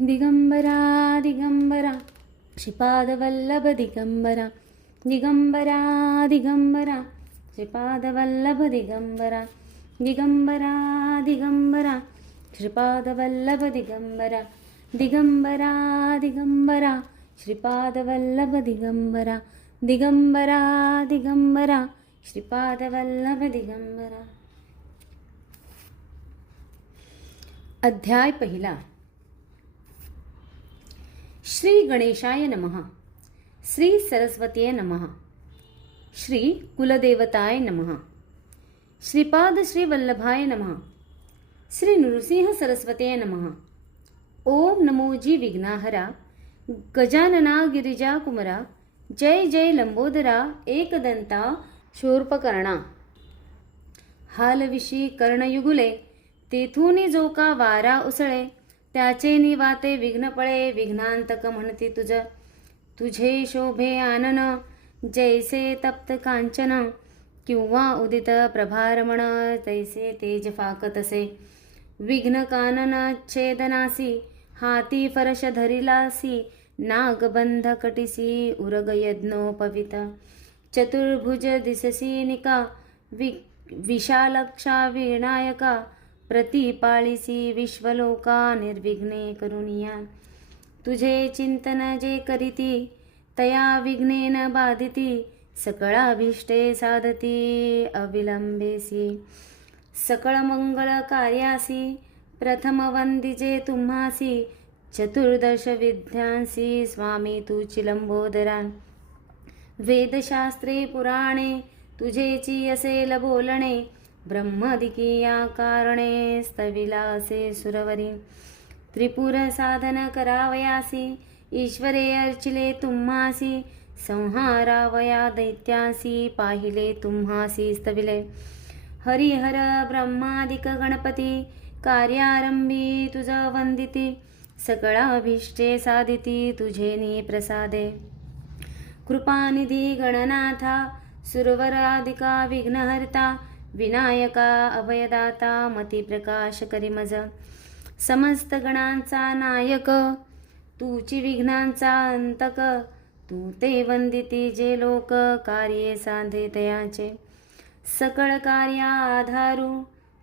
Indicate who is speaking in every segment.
Speaker 1: दिगंबरा दिगंबरा श्रीपादवल्लभ दिगंबरा दिगंबरा दिगंबरा श्रीपादवल्लभ दिगंबरा दिगंबरा दिगंबरा श्रीपादवल्लभ दिगंबरा दिगंबरा दिगंबरा श्रीपादवल्लभ दिगंबरा दिगंबरा दिगंबरा श्रीपादवल्लभ दिगंबरा। अध्याय पहिला. श्री गणेशाय नमः श्री सरस्वतीय नमः श्री कुलदेवताय नमः श्रीपाद श्री वल्लभाय नमः श्री नृसिंह सरस्वतीय नमः। ओम नमोजी विघ्नाहरा गजानना गिरिजा कुमरा जय जय लंबोदरा एकदंता शूर्पकर्णा। हालविशी कर्णयुगुले तेथून जो का वारा उसळे त्याचे निवाते विघ्नपळे विघ्नांतक म्हणती तुझ. तुझे शोभे आनन जैसे तप्त कांचन किंवा उदित प्रभारमण तैसे तेज फाकतसे विघ्न कानन छेदनासी हाती फरश धरिलासी नागबंध कटिसी उरग यज्ञोपवित. चतुर्भुज दिससी निका वि विशालक्षा विनायका प्रतिपाळिसी विश्वलोका निर्विघ्ने करुणिया. तुझे चिंतन जे करीती तया विघ्नेन बाधिती सकळाभीष्टे साधती अविलंबेसी. सकळ मंगळ कार्यासी प्रथम वंदिजे तुम्हासी चतुर्दश विद्यांसी स्वामी तू चिलंबोदरा. वेदशास्त्रे पुराणे तुझेची असेल बोलणे ब्रह्मदिकीया कारणे स्तविलासे सुरवरी। त्रिपुर साधन करावयासी ईश्वरे अर्चिले तुम्हासी संहारावया दैत्यासी पाहिले तुम्हासी स्तविले। हरिहर ब्रह्मादिक गणपती कार्यारंभी तुझ वंदिती सकळाभीष्टे साधिती तुझे प्रसादे। कृपानिधी गणनाथा सुरवरादिका विघ्नहर्ता विनायका अभयदाता मतिप्रकाश करिमज समस्त गणांचा नायक तूची विघ्नांचा अंतक तू ते वंदिती जे लोक कार्ये साधे तयाचे सकळ कार्या आधारू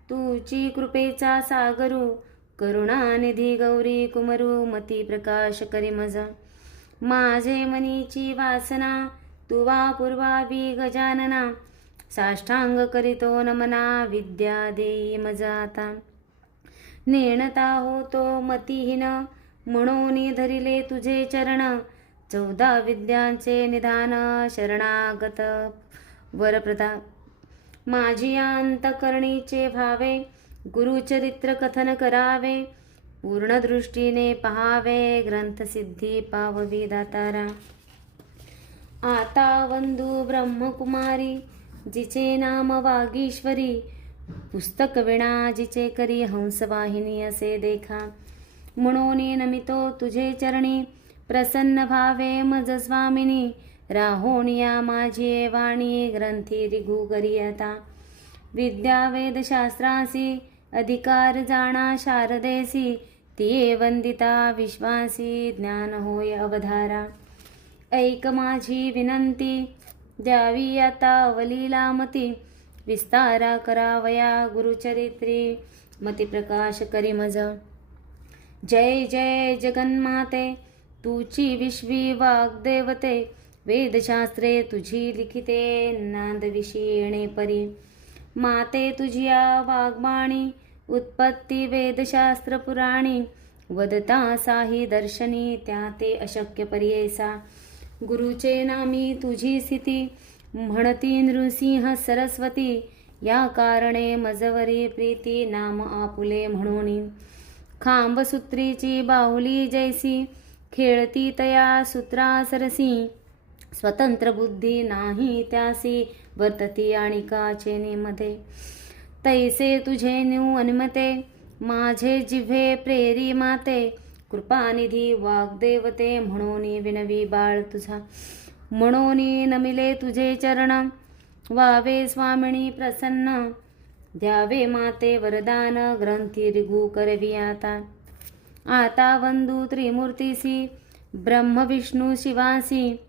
Speaker 1: तूची कृपेचा सागरू करुणानिधी गौरी कुमरू मती प्रकाश करिमज माझे मनीची वासना तुवा पूर्वावी गजानना साष्टांग करीतो नमना विद्या देई मजाता नेणता होतो मतिहीन म्हणून धरिले तुझे चरण. चौदा विद्यांचे निधान शरणागत वरप्रदा. माझी अंतकरणीचे भावे गुरुचरित्र कथन करावे. पूर्ण दृष्टीने पहावे ग्रंथसिद्धी पाववी दातारा. आता वंदू ब्रह्मकुमारी जिचे नाम वागीश्वरी पुस्तक विणा जिचे करी हंसवाहिनी असे देखा. म्हणून नमितो तुझे चरणी प्रसन्न भावे मज स्वामिनी राहोणिया माझी वाणी ग्रंथी रिघू करियता विद्या वेदशास्त्रासी अधिकार जाणा शारदेसी तिये वंदिता विश्वासी ज्ञान होय अवधारा. ऐक माझी विनंती द्यावी आता अवलीला मती. विस्तारा करावया गुरुचरित्री. मती प्रकाश करी मज. जय जय जगन्माते. तुची विश्वी वाग्देवते. वेदशास्त्रे तुझी लिखिते. नांदविषीणे परी. माते तुझिया वाग्बाणी उत्पत्ती वेदशास्त्र पुराणी. वदता साही दर्शनी. त्या ते अशक्य पर्येसा. गुरुचे नामी तुझी स्थिती. म्हणती नृसिंह सरस्वती या कारणे मजवरी प्रीती नाम आपुले म्हणून. खांबसूत्रीची बाहुली जैसी खेळती तया सूत्रा सरसी. स्वतंत्र बुद्धी नाही त्यासी वर्तती आणि काचेनेमध्ये तैसे तुझे न्यू अनुमते माझे जिव्हे प्रेरी माते. कृपानिधी वाग्देवते म्हणून विनवी बाळ तुझा. म्हणून नमिले तुझे चरण. वावे स्वामिनी प्रसन्न. द्यावे माते वरदान ग्रंथी रिघू करवी आता. आता वंदू त्रिमूर्तीसी ब्रह्म विष्णू शिवासी.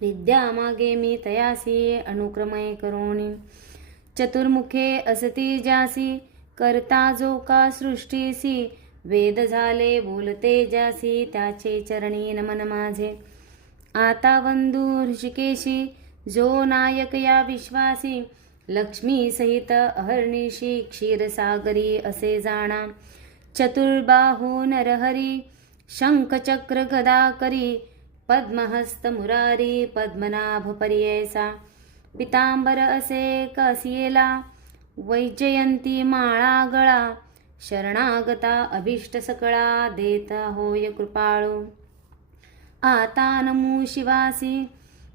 Speaker 1: विद्या मागे मी तयासी अनुक्रमय करोणी चतुर्मुखे असती जासी करता जो का सृष्टीसी. वेद झाले बोलते जासी त्याचे चरणी नमन माझे. आता बंधू ऋषिकेशी जो नायक या विश्वासी लक्ष्मी सहित अहर्निशी क्षीरसागरी असे जाणा. चतुर्बाहू नरहरी शंखचक्र गदा करी पद्महस्त मुरारी पद्मनाभ पर्ययसा पितांबर असे कसियेला वैजयंती माळा गळा शरणागता अभिष्ट सकळा देता होय कृपाळू. आता नमू शिवासी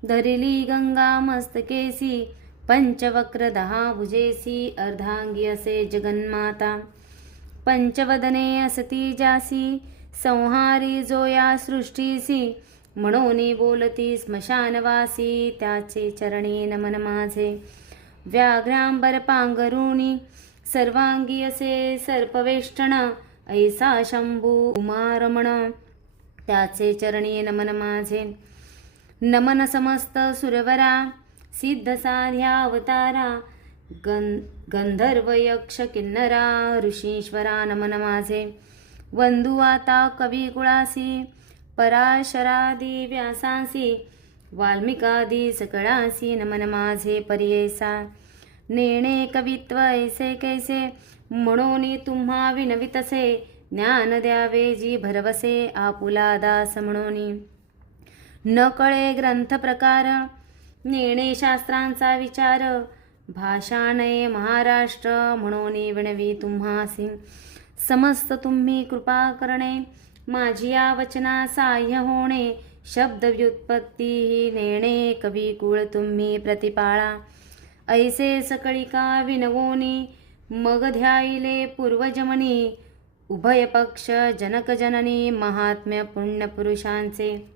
Speaker 1: धरिली गंगा मस्तकेसी पंचवक्र दहा भुजेसी अर्धांगी असे जगन्माता. पंचवदने असती जासी संहारी जोया सृष्टीसी म्हणून बोलती स्मशानवासी त्याचे चरणी नमन माझे. व्याघ्रांबर पांघरुणी सर्वांगी असे सर्पवेष्टण ऐसा शंभू उमारमण त्याचे चरणी नमन माझे. नमन समस्त सुरवरा सिद्ध साध्या अवतारा गं गंधर्व यक्ष किन्नरा ऋषीश्वरा नमन माझे. वंदू आता कवी कुळासी पराशरादी व्यासासी वाल्मिकादी सकळासी नमन माझे पर्येसा. नेणे कवित्व ऐसे कैसे? म्हणून तुम्हा विनवितसे. ज्ञान द्यावे जी भरवसे आपुला दास म्हणून. न कळे ग्रंथ प्रकार नेणे शास्त्रांचा विचार. भाषा नये महाराष्ट्र म्हणून विणवी तुम्हासी समस्त तुम्ही कृपा करणे माझी या वचना साह्य होणे. शब्द व्युत्पत्ती ही नेणे कवी कुळ तुम्ही प्रतिपाळा. ऐसे सकळिका विनगोनी मग ध्याईले पूर्वजमनी उभय पक्ष जनक जननी महात्म्य पुण्यपुरुषांचे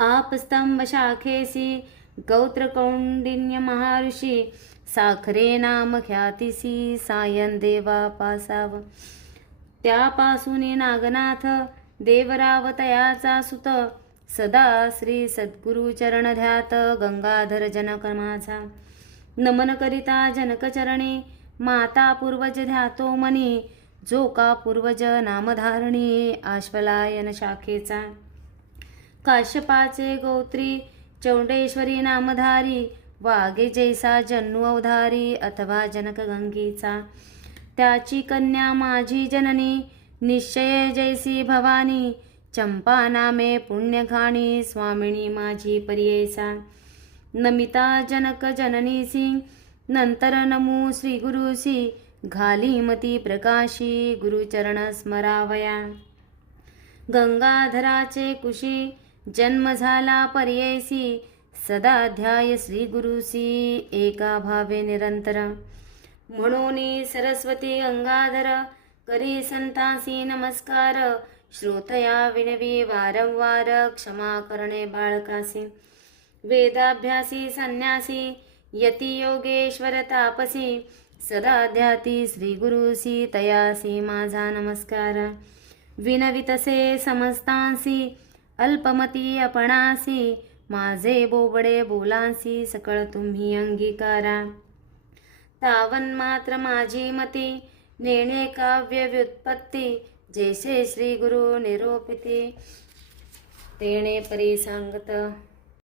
Speaker 1: आपस्तंभ शाखेसी गौत्र कौंडिन्य महाऋषी साखरे नाम ख्यातीसी सायन देवा पासाव. त्यापासून नागनाथ देवराव तयाचा सुत सदा श्री सद्गुरु चरण ध्यात गंगाधर जनक माझा. नमन करिता जनकचरणे माता पूर्वज ध्यातो मनी जो का पूर्वज नामधारणी आश्वलायन शाखेचा. काश्यपाचे गोत्री चौंडेश्वरी नामधारी वागे जैसा जन्नू अवधारी अथवा जनक गंगीचा त्याची कन्या माझी जननी निश्चय जैसी भवानी चंपा नामे पुण्यघाणी स्वामिनी माझी पर्येसा नमिता जनक जननीसी नंतर नमू श्री गुरुसी घाली मती प्रकाशी गुरुचरण स्मरावया. गंगाधराचे कुशी जन्म झाला पर्ययसी सदा ध्याय श्री गुरुसी एका भावे निरंतर. म्हणून सरस्वती गंगाधर करी संतासी नमस्कार श्रोतया विनवी वारंवार क्षमा करणे बाळकासी. वेदाभ्यासी संन्यासी यती योगेश्वर तापसी सदा ध्याती श्री गुरुसी तयासी माझा नमस्कार। विनवितसे समस्तांसी अल्पमती अपणासी माझे बोबडे बोलांसी सकळ तुम्ही अंगीकारा। तावन मात्र माझी मती नेणे काव्य व्युत्पत्ती जैसे श्री गुरु निरोपिती तेणे परी सांगत।